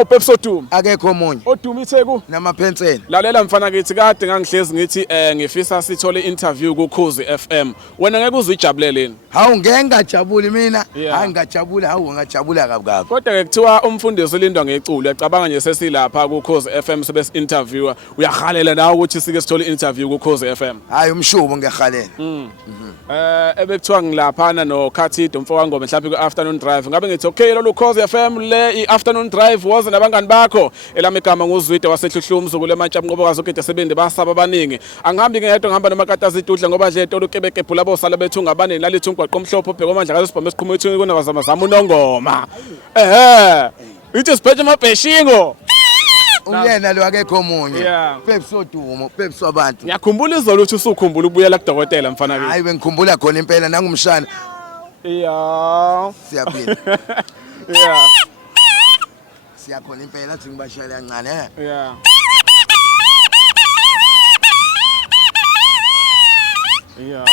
Awupepsi Oduma. Akekho omunye. Oduma itheku Namaphensela. lalela mfana kithi kade ngangihlezi ngithi ngifisa sithole interview ku Khosi FM. Wena ngeke uzijabuleleni. Hawu ngeke ngajabuli mina. Yeah. Hayi ngajabula, hawu ngajabula kabi. Kodwa ke kuthiwa umfundisi ulindwa ngeculo. Yacabanga nje sesilapha ku Khosi FM sebes interviewer. Uyahalela nawe ukuthi sike sithole interview ku Khosi FM. Hayi umshubo ngiyahalela. Ebekuthiwa ngilaphana no Khathido mfowangoma mhlawumbe ku afternoon drive. Ngabe ngithi okay lo Khosi FM le i afternoon drive woza nabangani bakho. Elami igama nguZwide wasehluhlumzu kule mantshapnqobokazi okade sebende basaba abaningi. Angihambi ngedwa ngihamba nomakatazi idudla ngoba nje etolo kebegebhula bosala bethu ngabane nalithi ungwaqo omhlophe obheka manje ngaso sibhamu esiqhumo ethu kunakazama zama unongoma. Ithi siphethe amabheshingo. Uyena lo akekho omunye. Yeah. Pepsi Oduma, Pepsi wabantu. Ngiyakhumbula izolo ukuthi usukhumbula ubuyela kudokotela mfana kimi. Hayi bengikhumbula khona impela nangumshana. Yeah. Siyaphinda. Yeah. Siyakhona impela athi ngibashayela kancane Yeah. Yeah.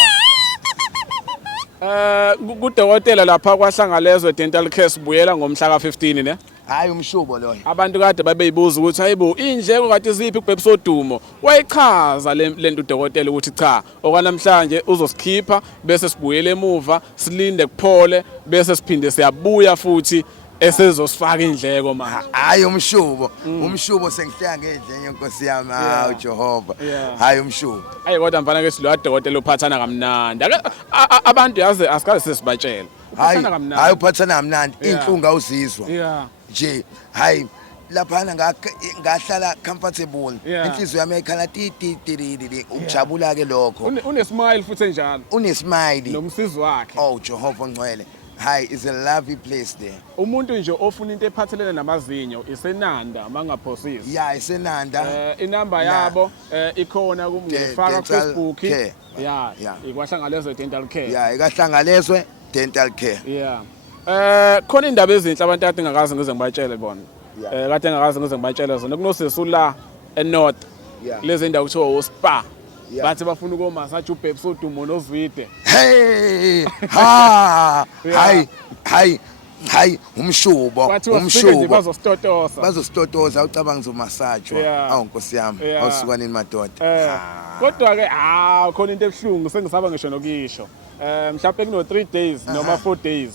Kudokotela lapha kwahlangalezwe dental care sibuyela ngomhla ka15 ne. Hayi umshubo loyo. Abantu kade babeyibuza ukuthi hayibo indleko kade ziphi kuPepsi Oduma. Wayichaza lento udokotela ukuthi cha, okwanamhlanje uzosikhipha bese sibuyele emuva, silinde kuphole bese siphinde siyabuya futhi esezosifaka indleko manje. Hayi umshubo. Umshubo sengihlanga ngendlenye Nkosi yami. Hawu Jehova. Hayi umshubo. Hayi kodwa mfana ke silo dokotela uphathana kamnandi. Abantu yazi asikaze sesibatshela. Uphathana kamnandi. Hayi uphathana kamnandi. Inhlungu awuzizwa. Yeah. Nje hayi laphana ngahlala comfortable. Inhliziyo yami ayikhala ti ujabula ke lokho. Une smile futhi enjalo. Une smile. Nomsizi wakhe. Oh Jehova ngcwele. Hayi is a lovely place there. Umuntu nje ofuna into ephathelene namazinyo isenanda mangaphosisi. Yeah isenanda. Inamba yabo ikhona kumngifaka ku Facebook. Yeah. Ikwahlangalezwe dental care. Yeah ikahlangalezwe dental care. Yeah. Khona indaba ezinhle abantu kade ngakazi ngize ngibatshele bona. Kade ngakazi ngize ngibatshele zona kunosisi la eNorth. Lezi indawo kuthiwa uSpa. Bathi bafuna ukumasaje uPepsi Oduma noZwide. Hey! Ha! Hayi umshubo bazositotoza ucabanga uzomasajwa awu Nkosi yami awusukanini madoda kodwa ke khona into ebhlungu sengisaba ngisho nokisho mhlawumbe kuno 3 days noma 4 days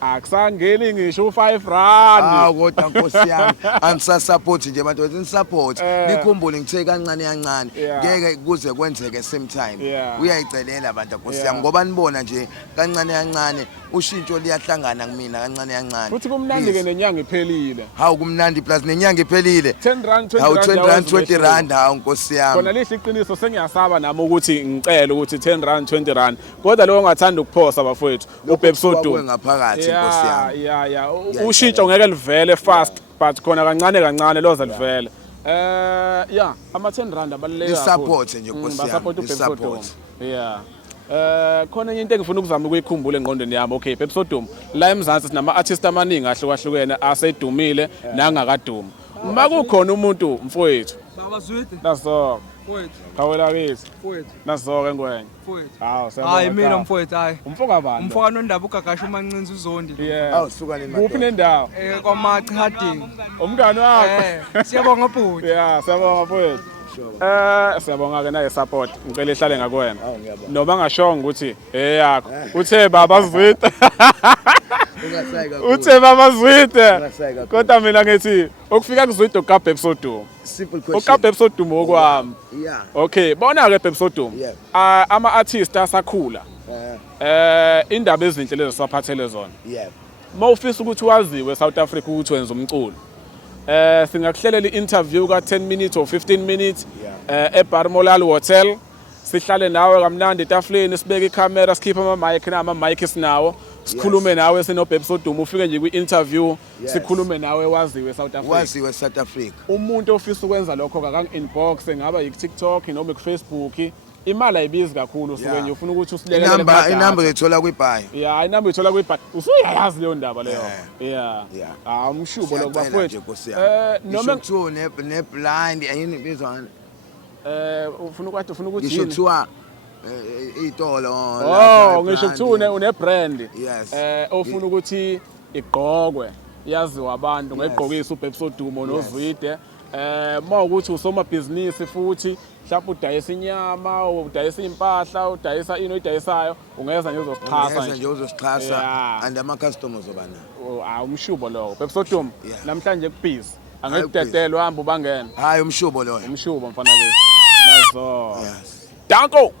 akusangeni ngisho u5 rand kodwa Nkosi yami angisasupport nje madoda support nikhumbule ngithe kancane ngeke kuze kwenzeke same time uyayicelela abantu Nkosi yami ngoba nibona nje kancane ushintsho liyahlangana kumina kancane futhi kumnandi ke nenyanga iphelile hawu kumnandi plus nenyanga iphelile 10 rand 20 hawu rand 20 rand 20 rand hawu Nkosi yami khona lihle iqiniso sengiyasaba nami ukuthi ngicela ukuthi 10 rand 20 rand kodwa lo ngathanda ukuphosa bafowethu uPepsi Oduma ngaphakathi Nkosi yami yeah ushintsho ngeke livele fast but khona kancane loza livele ama 10 rand abaluleke support nje Nkosi yami support yeah khona into engifuna ukuzama ukuyikhumbula engqondweni yami okay Pepsi Oduma la eMzansi sinama artists amaningi ahlukahlukene asedumile nangakadumi makukhona umuntu mfowethu baba Zwide naso mfowethu khawela kithi mfowethu naso ke ngwenya mfowethu hawo siyabona hayi mina mfowethu hayi umfoka bani umfoka nondaba ugagasha umancinzi uZondi hawu suka le kuphi nendawo kwaMachi Harding umngani wakho siyabonga bhuti siyabonga mfowethu siyabonga ke naye support ngicela ihlale ngakwena noma ngashonga ukuthi yakho uthe baba Zwide uthe baba Zwide kodwa mina ngithi ukufika kuZwide ukaPepsi Oduma simple question ukaPepsi Oduma okwami okay bona ke Pepsi Oduma ama artists asakhula indaba ezinhle lezo saphathele zona mawufisa ukuthi waziwe South Africa ukuthi wenza umculo singakuhlelela i-interview ka 10 minutes or 15 minutes eBarmolal Hotel sihlale nawe kamnandi etafuleni sibeke icamera sikhipha ama-mic nama-mic sinawo sikhulume nawe sinoPepsi Oduma ufike nje kwi-interview sikhulume nawe waziwe South Africa umuntu ofisa ukwenza lokho kakang-inbox ngaba yi-TikTok noma ku-Facebook imali ayibizi kakhulu usuke nje ufuna ukuthi usilekele inamba uyithola kwibhayi inamba uyithola kwibhayi usuyayazi leyo ndaba leyo umshubo lo bafowethu noma kuthiwa ne-blind ayini bizwana ufuna ukuthi ngisho kuthiwa itolo ngisho kuthiwa une brand ofuna ukuthi igqokwe yaziwa abantu ngegqokisa uBheki Dumo noZwide. Mawukuthi usomabhizinisi futhi mhlawumbe udayisa inyama, udayisa impahla, udayisa ini oyidayisayo, ungeza nje uzosixhasa Ungeza nje uzosixhasa and ama customers obana. Umshubo lowo. Bheki Dumo namhlanje kubhizi. Angekudedelwe hamba ubangena. Hayi umshubo loyo. Umshubo mfana ke. Nazo. Danko.